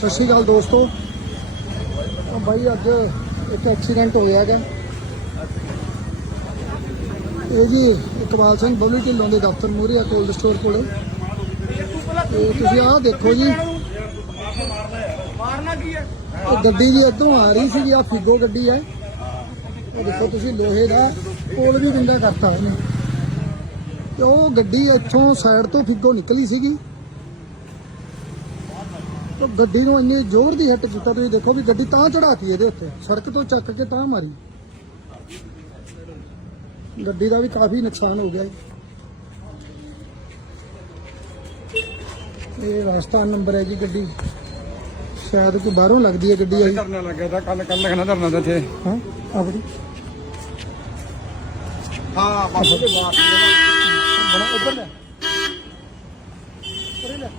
ਸਤਿ ਸ਼੍ਰੀ ਅਕਾਲ ਦੋਸਤੋ। ਭਾਈ ਅੱਜ ਇੱਕ ਐਕਸੀਡੈਂਟ ਹੋਇਆ ਹੈਗਾ। ਇਹ ਜੀ ਇਕਬਾਲ ਸਿੰਘ ਬਬਲੀ ਢਿੱਲੋਂ ਦੇ ਦਫ਼ਤਰ ਮੂਹਰੇ ਆ, ਕੋਲਡ ਸਟੋਰ ਕੋਲ। ਤੇ ਤੁਸੀਂ ਆਹ ਦੇਖੋ ਜੀ, ਇਹ ਗੱਡੀ ਜੀ ਇੱਧਰੋਂ ਆ ਰਹੀ ਸੀ, ਆ ਫਿਗੋ ਗੱਡੀ ਹੈ। ਇਹ ਦੇਖੋ ਤੁਸੀਂ, ਲੋਹੇ ਦਾ ਪੁਲ ਵੀ ਵਿੰਗਾ ਕਰਤਾ ਉਹਨੇ। ਤੇ ਉਹ ਗੱਡੀ ਇੱਥੋਂ ਸਾਈਡ ਤੋਂ ਫਿਗੋ ਨਿਕਲੀ ਸੀਗੀ, तो गड्डी ਨੂੰ ਇੰਨੀ ਜ਼ੋਰ ਦੀ ਹਿੱਟ ਕੀਤਾ। ਤੁਸੀਂ ਦੇਖੋ ਵੀ ਗੱਡੀ ਤਾਂ ਚੜਾਤੀ ਇਹਦੇ ਉੱਤੇ, ਸੜਕ ਤੋਂ ਚੱਕ ਕੇ ਤਾਂ ਮਾਰੀ। ਗੱਡੀ ਦਾ ਵੀ ਕਾਫੀ ਨੁਕਸਾਨ ਹੋ ਗਿਆ। ਇਹ ਰਾਜਸਥਾਨ ਨੰਬਰ ਹੈ ਜੀ ਗੱਡੀ, ਸ਼ਾਇਦ ਕੋਈ ਬਾਹਰੋਂ ਲੱਗਦੀ ਹੈ ਗੱਡੀ। ਆਈ ਧਰਨਾ ਲੱਗਿਆ ਤਾਂ ਕੱਲ ਲਿਖਣਾ ਧਰਨਾ ਦਾ ਇੱਥੇ। ਹਾਂ ਆਪਣੀ ਹਾਂ ਬਾਬੂ ਦੇ ਬਾਤ ਬਣਾ ਉੱਧਰ ਲੈ, ਉਰੇ ਲੈ।